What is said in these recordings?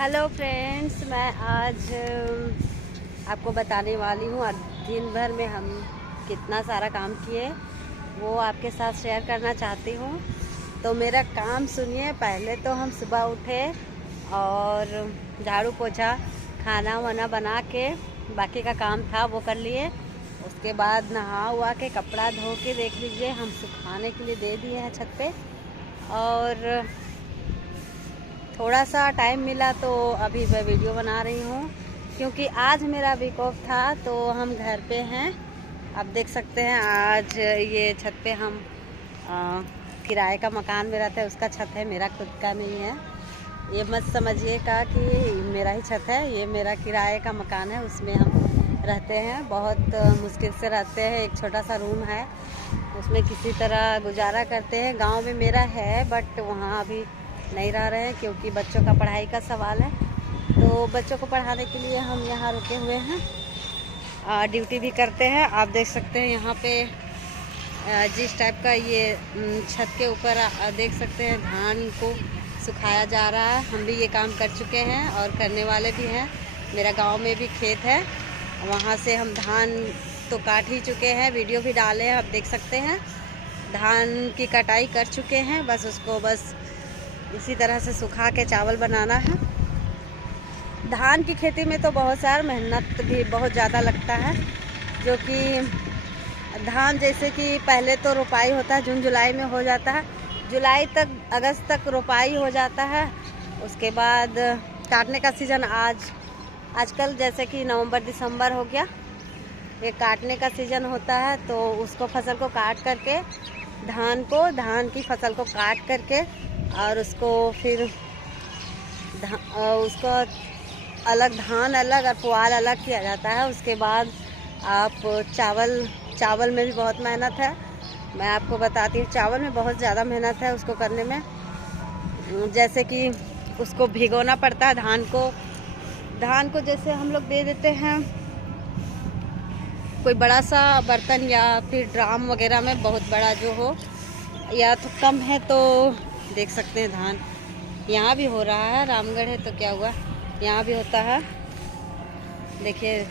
Hello friends, मैं आज आपको बताने वाली हूँ दिन भर में हम कितना सारा काम किए वो आपके साथ शेयर करना चाहती हूँ। तो मेरा काम सुनिए। पहले तो हम सुबह उठे और झाड़ू पोछा खाना वाना बना के बाकी का काम था वो कर लिए। उसके बाद नहा हुआ के कपड़ा धो के देख लीजिए हम सुखाने के लिए दे दिए हैं छत पे। और थोड़ा सा टाइम मिला तो अभी मैं वीडियो बना रही हूँ क्योंकि आज मेरा वीक ऑफ था तो हम घर पे हैं। आप देख सकते हैं आज ये छत पे हम किराए का मकान में रहते हैं, उसका छत है, मेरा खुद का नहीं है। ये मत समझिएगा कि मेरा ही छत है, ये मेरा किराए का मकान है, उसमें हम रहते हैं। बहुत मुश्किल से रहते हैं, एक छोटा सा रूम है उसमें किसी तरह गुजारा करते हैं। गांव में मेरा है बट वहाँ अभी नहीं रह रहे हैं क्योंकि बच्चों का पढ़ाई का सवाल है। तो बच्चों को पढ़ाने के लिए हम यहाँ रुके हुए हैं, ड्यूटी भी करते हैं। आप देख सकते हैं यहाँ पे जिस टाइप का ये छत के ऊपर देख सकते हैं धान को सुखाया जा रहा है। हम भी ये काम कर चुके हैं और करने वाले भी हैं। मेरा गांव में भी खेत है, वहाँ से हम धान तो काट ही चुके हैं, वीडियो भी डाले हैं। आप देख सकते हैं धान की कटाई कर चुके हैं, बस उसको बस इसी तरह से सुखा के चावल बनाना है। धान की खेती में तो बहुत सारा मेहनत भी बहुत ज़्यादा लगता है, जो कि धान जैसे कि पहले तो रोपाई होता है, जून जुलाई में हो जाता है, जुलाई तक अगस्त तक रोपाई हो जाता है। उसके बाद काटने का सीज़न आजकल जैसे कि नवंबर दिसंबर हो गया, ये काटने का सीज़न होता है। तो उसको फसल को काट करके धान की फसल को काट करके और उसको फिर उसको अलग धान अलग और पुआल अलग किया जाता है। उसके बाद आप चावल में भी बहुत मेहनत है, मैं आपको बताती हूँ। चावल में बहुत ज़्यादा मेहनत है उसको करने में, जैसे कि उसको भिगोना पड़ता है धान को जैसे हम लोग दे देते हैं कोई बड़ा सा बर्तन या फिर ड्राम वगैरह में, बहुत बड़ा जो हो या तो कम है। तो देख सकते हैं धान यहाँ भी हो रहा है, रामगढ़ है तो क्या हुआ, यहाँ भी होता है। देखिए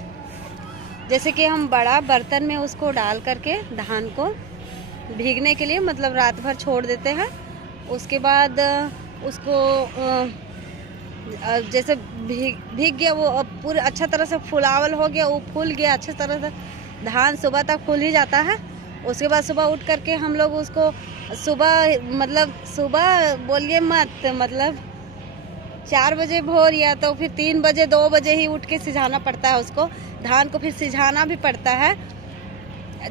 जैसे कि हम बड़ा बर्तन में उसको डाल करके धान को भीगने के लिए मतलब रात भर छोड़ देते हैं। उसके बाद उसको जैसे भीग गया वो पूरे अच्छा तरह से फुलावल हो गया, वो फूल गया अच्छे तरह से, धान सुबह तक फूल ही जाता है। उसके बाद सुबह उठ करके हम लोग उसको सुबह बोलिए मत, मतलब 4 बजे भोर या तो फिर 3 बजे 2 बजे ही उठ के सिझाना पड़ता है उसको। धान को फिर सिझाना भी पड़ता है,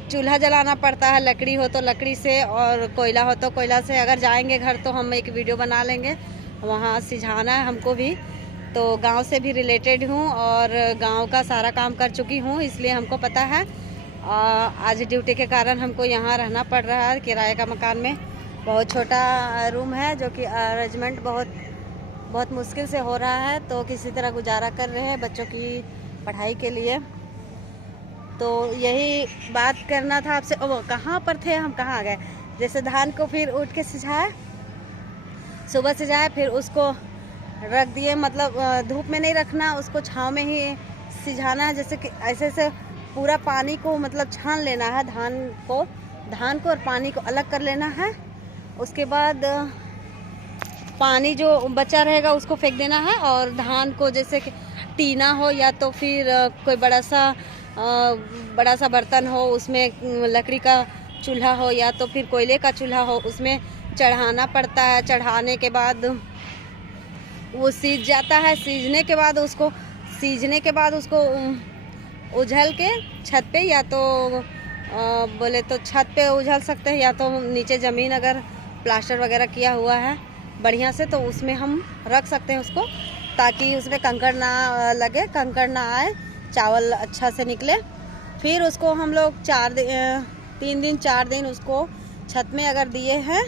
चूल्हा जलाना पड़ता है, लकड़ी हो तो लकड़ी से और कोयला हो तो कोयला से। अगर जाएंगे घर तो हम एक वीडियो बना लेंगे, वहाँ सिझाना है हमको भी। तो गांव से भी रिलेटेड हूँ और गांव का सारा काम कर चुकी हूँ, इसलिए हमको पता है। आज ड्यूटी के कारण हमको यहाँ रहना पड़ रहा है किराए का मकान में। बहुत छोटा रूम है जो कि अरेंजमेंट बहुत मुश्किल से हो रहा है, तो किसी तरह गुजारा कर रहे हैं बच्चों की पढ़ाई के लिए। तो यही बात करना था आपसे। कहाँ पर थे हम, कहाँ आ गए। जैसे धान को फिर उठ के सिझाया, सुबह सिझाया, फिर उसको रख दिए, मतलब धूप में नहीं रखना, उसको छाँव में ही सिझाना है। जैसे कि ऐसे पूरा पानी को मतलब छान लेना है, धान को और पानी को अलग कर लेना है। उसके बाद पानी जो बचा रहेगा उसको फेंक देना है और धान को जैसे कि टीना हो या तो फिर कोई बड़ा सा बर्तन हो, उसमें लकड़ी का चूल्हा हो या तो फिर कोयले का चूल्हा हो, उसमें चढ़ाना पड़ता है। चढ़ाने के बाद वो सीज जाता है, सीजने के बाद उसको उझल के छत पे, या तो बोले तो छत पे उझल सकते हैं या तो नीचे ज़मीन अगर प्लास्टर वगैरह किया हुआ है बढ़िया से तो उसमें हम रख सकते हैं उसको, ताकि उसमें कंकड़ ना लगे, कंकड़ ना आए, चावल अच्छा से निकले। फिर उसको हम लोग 3 दिन 4 दिन उसको छत में अगर दिए हैं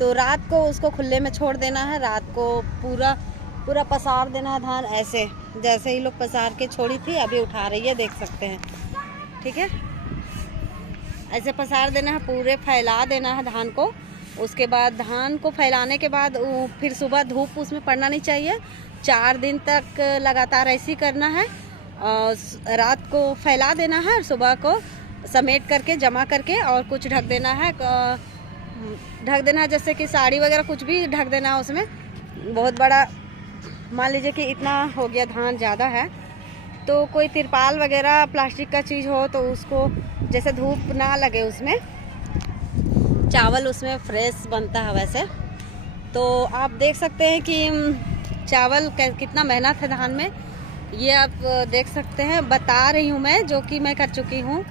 तो रात को उसको खुले में छोड़ देना है। रात को पूरा पसार देना है धान, ऐसे जैसे ही लोग पसार के छोड़ी थी अभी उठा रही है, देख सकते हैं। ठीक है, ऐसे पसार देना है, पूरे फैला देना है धान को। उसके बाद धान को फैलाने के बाद फिर सुबह धूप उसमें पड़ना नहीं चाहिए। 4 दिन तक लगातार ऐसे ही करना है। रात को फैला देना है, सुबह को समेट करके जमा करके और कुछ ढक देना है। ढक देना है जैसे कि साड़ी वगैरह कुछ भी ढक देना है उसमें। बहुत बड़ा मान लीजिए कि इतना हो गया धान ज़्यादा है तो कोई तिरपाल वगैरह प्लास्टिक का चीज़ हो तो उसको, जैसे धूप ना लगे उसमें, चावल उसमें फ्रेश बनता है वैसे। तो आप देख सकते हैं कि चावल कितना मेहनत है धान में, ये आप देख सकते हैं। बता रही हूँ मैं, जो कि मैं कर चुकी हूँ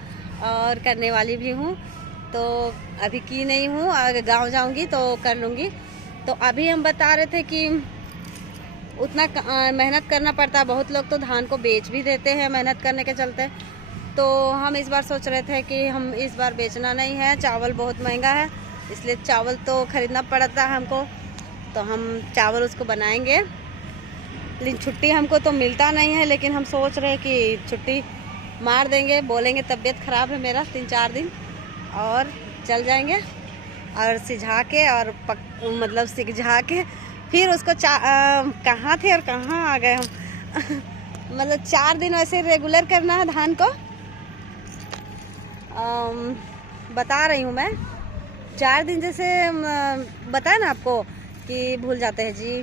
और करने वाली भी हूँ। तो अभी की नहीं हूँ, अगर गाँव जाऊँगी तो कर लूँगी। तो अभी हम बता रहे थे कि उतना मेहनत करना पड़ता है। बहुत लोग तो धान को बेच भी देते हैं मेहनत करने के चलते। तो हम इस बार सोच रहे थे कि हम इस बार बेचना नहीं है, चावल बहुत महंगा है इसलिए चावल तो ख़रीदना पड़ता है हमको। तो हम चावल उसको बनाएंगे, लेकिन छुट्टी हमको तो मिलता नहीं है। लेकिन हम सोच रहे हैं कि छुट्टी मार देंगे, बोलेंगे तबीयत ख़राब है मेरा 3-4 दिन, और चल जाएंगे और सिझा के और मतलब सिझा के फिर उसको कहाँ थे और कहाँ आ गए हम मतलब 4 दिन वैसे रेगुलर करना है धान को। बता रही हूँ मैं, 4 दिन जैसे बताया ना आपको कि भूल जाते हैं जी।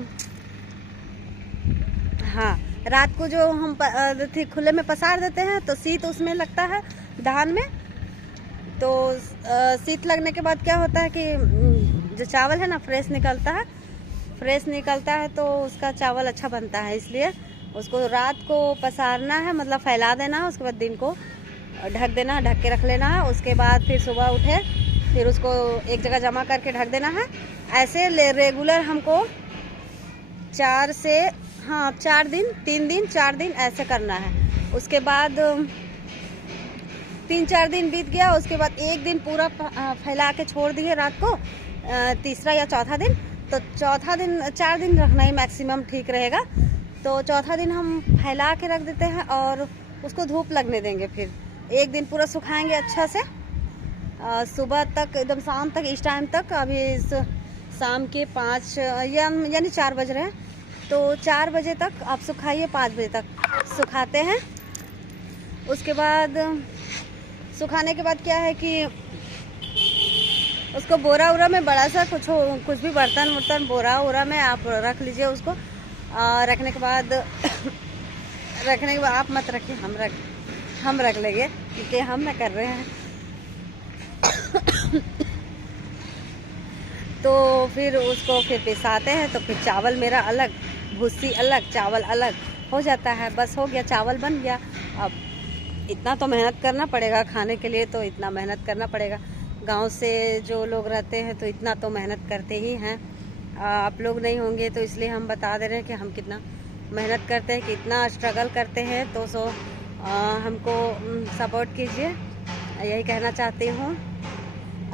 हाँ, रात को जो हम खुले में पसार देते हैं तो शीत उसमें लगता है धान में। तो शीत लगने के बाद क्या होता है कि जो चावल है ना फ्रेश निकलता है तो उसका चावल अच्छा बनता है। इसलिए उसको रात को पसारना है, मतलब फैला देना है। उसके बाद दिन को ढक देना है, ढक के रख लेना है। उसके बाद फिर सुबह उठे फिर उसको एक जगह जमा करके ढक देना है। ऐसे रेगुलर हमको 4 दिन 3 दिन 4 दिन ऐसे करना है। उसके बाद 3-4 दिन बीत गया, उसके बाद एक दिन पूरा फैला के छोड़ दिए रात को, तीसरा या चौथा दिन। तो चौथा दिन 4 दिन रखना ही मैक्सिमम ठीक रहेगा। तो चौथा दिन हम फैला के रख देते हैं और उसको धूप लगने देंगे। फिर एक दिन पूरा सुखाएंगे अच्छा से, सुबह तक एकदम शाम तक। इस टाइम तक अभी शाम के 5 यानी 4 बज रहे हैं, तो 4 बजे तक आप सुखाइए, 5 बजे तक सुखाते हैं। उसके बाद सुखाने के बाद क्या है कि उसको बोरा उरा में, बड़ा सा कुछ भी बर्तन बोरा में आप रख लीजिए उसको। रखने के बाद आप मत रखिए, हम रख लेंगे क्योंकि हम ना कर रहे हैं तो फिर उसको फिर पिसाते हैं। तो फिर चावल मेरा अलग, भूसी अलग, चावल अलग हो जाता है। बस हो गया, चावल बन गया। अब इतना तो मेहनत करना पड़ेगा खाने के लिए, तो इतना मेहनत करना पड़ेगा। गांव से जो लोग रहते हैं तो इतना तो मेहनत करते ही हैं। आप लोग नहीं होंगे तो इसलिए हम बता दे रहे हैं कि हम कितना मेहनत करते हैं, कितना स्ट्रगल करते हैं। तो हमको सपोर्ट कीजिए, यही कहना चाहती हूँ।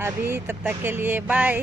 अभी तब तक के लिए बाय।